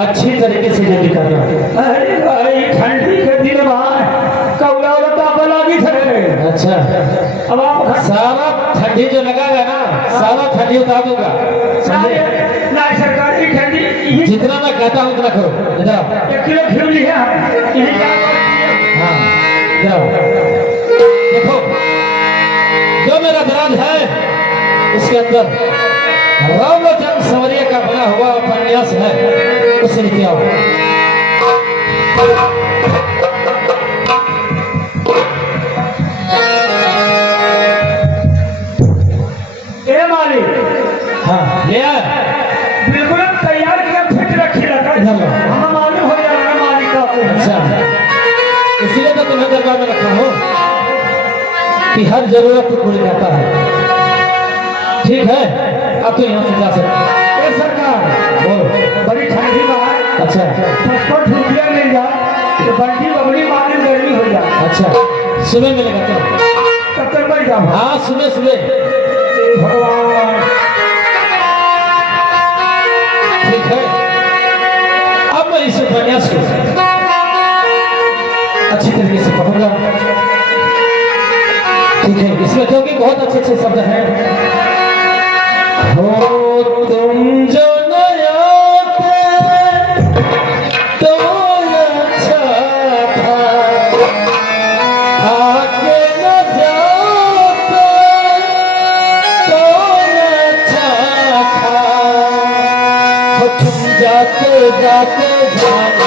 अच्छी तरीके से ड्यूटी करना। अरे भाई ठंडी के दिन कौड़ा तापा लगी थे। अच्छा, अब आप सारा ठंडी जो लगाएगा ना सारा ठंडी उतार दूंगा, समझे? ना सरकारी ठंडी जितना मैं कहता हूँ उतना करो। इधर आओ। 1 किलो घी लिया हाँ, इधर आओ। देखो जो मेरा दराज है उसके अंदर रामचंद्र सवरिया का बना हुआ उपन्यास है, उसे लेके आओ। ए मालिक, हाँ ले आए। बिल्कुल तैयार किया फिट रखी रखा हम मालूम हो जाएगा मालिक का। अच्छा, इसीलिए तो तुम्हें दरबार में रखा हो कि हर जरूरत को पूरी करता है। ठीक है, अब तो यहाँ से जा सकते। ए सरकार, बोलो। बड़ी ठंडी बात। अच्छा 5 मिल जाए तो बंटी बबड़ी मालूम गर्मी हो जाए। अच्छा, सुबह मिलेगा क्या? तब तक बैठ जाओ। हाँ सुबह सुबह। भगवान, ठीक है, अब मैं इस उपन्यास को अच्छी तरीके से पढ़ूंगा। ठीक है, इसमें क्योंकि बहुत अच्छे अच्छे शब्द हैं। हो तुम जो नया थे तो अच्छा था, आगे न जाते तो अच्छा था। हो तुम जाते जाते जाना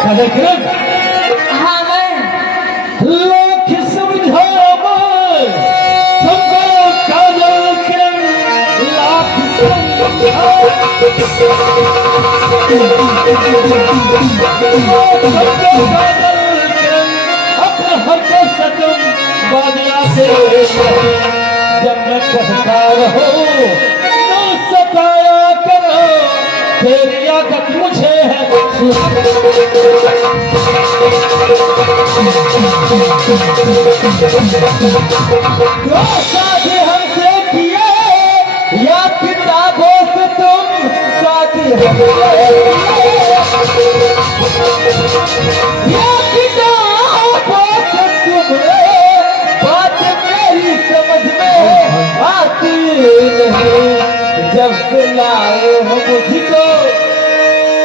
कार्यक्रम। हाँ मैं लाख समझावा सबको काजल के लाख समझावा सबको काजल के अपने हक सतम बादिया से जब मैं कहता रहो न सताया करो, तेरी आदत मुझे है जो शादी हमसे किए या किताबों से तुम शादी हमसे या किताबों से तुमने बात मेरी समझ में आती नहीं। जब से लाए हो मुझको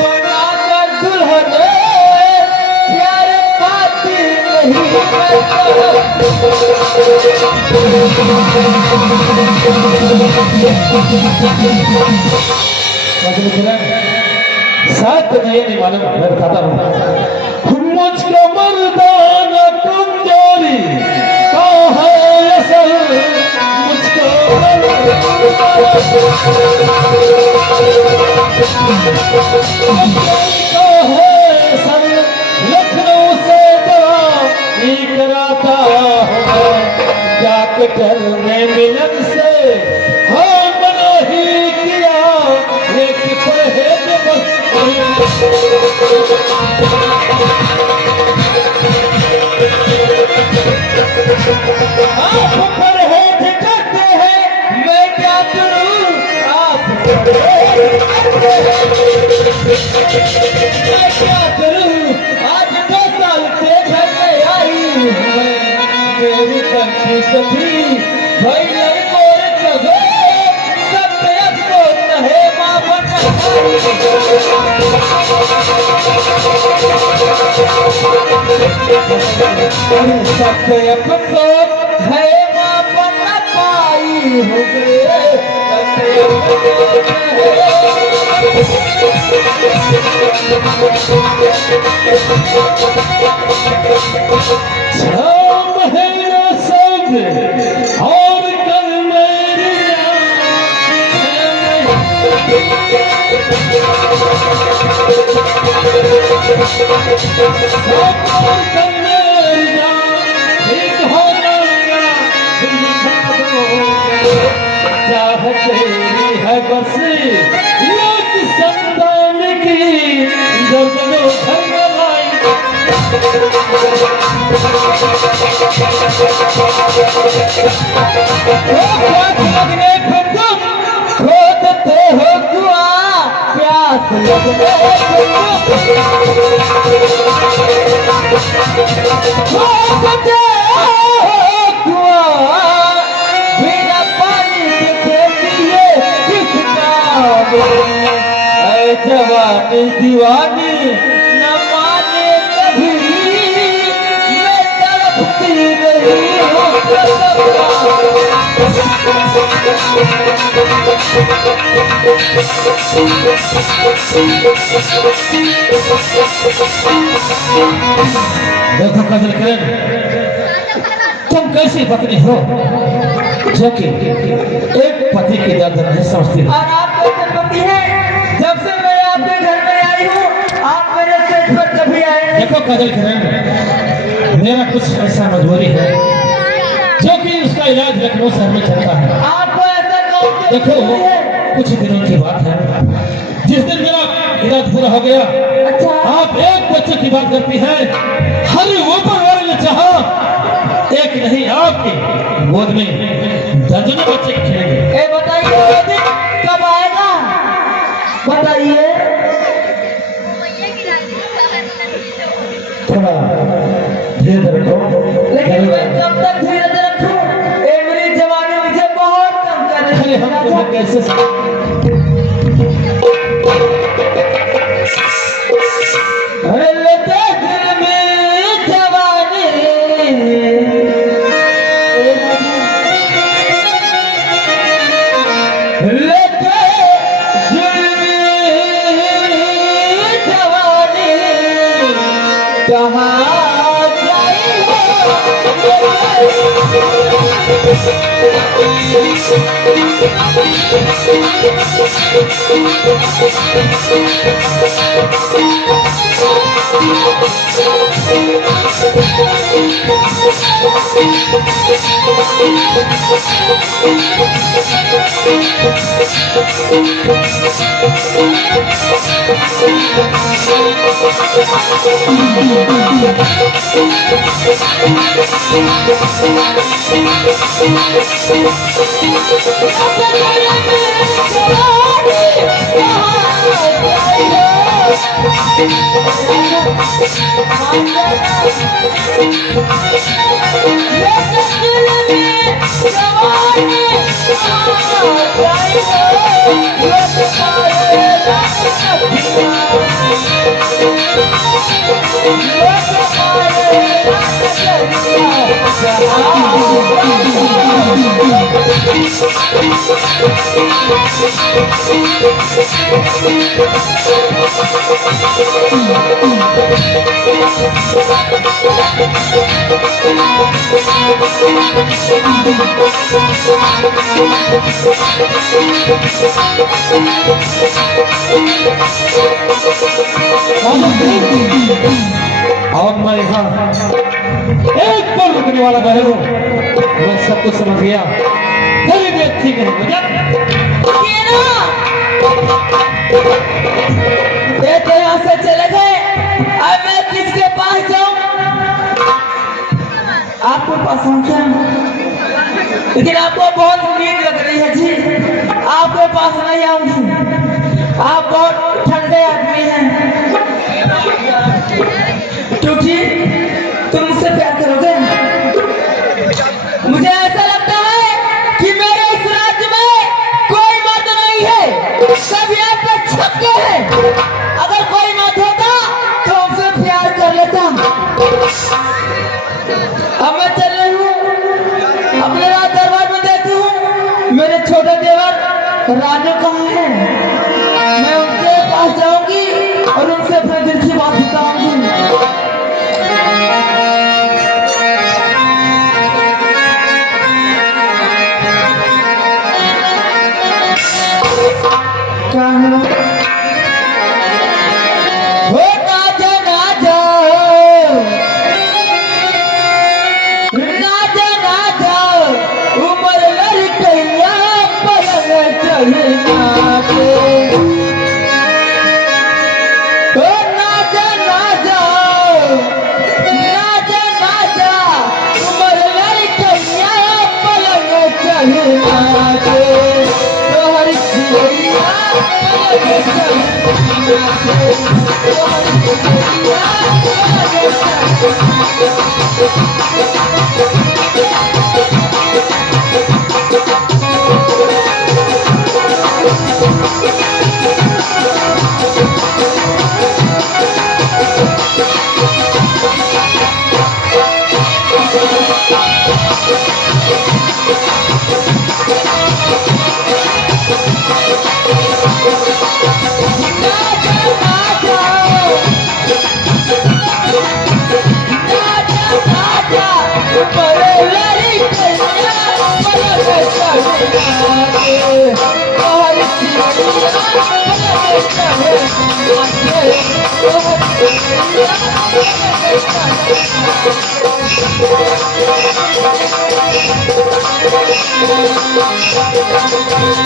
बनाकर दुल्हन प्यार पाती नहीं शायद तुम्हें ये नहीं मालूम, मैं बताता हूँ। मुझको मर्दाना कमजोरी कहाँ है असल, मुझको लखनऊ से कराता हूँ जाके करने मिलन से हाँ मना ही किया, लेकिन परहेज आप परहेज मैं क्या करूं, आज 2 साल से घर में आई हूं मैं, मेरी बच्ची कभी भाई लड़कों कहो सत्य को कहे मां सत्य को है मां बन पाई हो गए शाम है ना सब और कल मेरी चाह तेरी है बस एक संतान की जब घर में लाई लगने को तुम खोदते हो कुआं, प्यास लगने को खोदते हो कुआं, बिना पानी के खेती है किस काम? ऐ जवानी दीवानी न माने कभी, मैं तड़पती रही हूँ देखो कदर करें, तुम कैसी पत्नी हो जो कि एक पति की दर्द नहीं समझती। और आप कैसे पति हैं? जब से मैं आपके घर में आई हूँ आप मेरे सेट पर कभी आए नहीं। देखो कदर करें, मेरा कुछ ऐसा मजबूरी है जो कि उसका इलाज लखनऊ शहर में चलता है। आपको ऐसा कौन सी देखो मजबूरी है? कुछ दिनों की बात है, जिस दिन मेरा इलाज पूरा हो गया, अच्छा आप एक बच्चे की बात करती है। हर ऊपर वाले ने चाहा एक नहीं आपकी गोद में दर्जनों बच्चे खेलेंगे। ए बताइए वो दिन कब आएगा बताइए। थोड़ा धीरे रखो। लेकिन मैं कब तक धीरज रखूं? ए मेरी जवानी मुझे बहुत कम कर रही अरे हम तुम्हें कैसे और मैं यहाँ एक पल रुकने वाला नहीं हूँ। मैं सब कुछ समझ गया। कभी भी अच्छी नहीं मुझे तो यहाँ से चले गए। अब मैं किसके पास जाऊँ? आपके पास हूँ क्या? लेकिन आपको बहुत नींद लग रही है जी, आपके पास नहीं आऊंगी। आप बहुत ठंडे आदमी हैं। टूटी, तुम मुझसे प्यार करोगे? मुझे ऐसा लगता है कि मेरे इस राज्य में कोई मर्द नहीं है, सब यहाँ पे छक्के हैं। अगर कोई मर्द होता तो हमसे प्यार कर लेता। अब मैं चल रही हूँ, अपने राज दरबार में देखती हूँ मेरे छोटे देवर राजू कहाँ है। मैं उनके पास जाऊंगी और उनसे अपने दिल की बात बताऊंगी।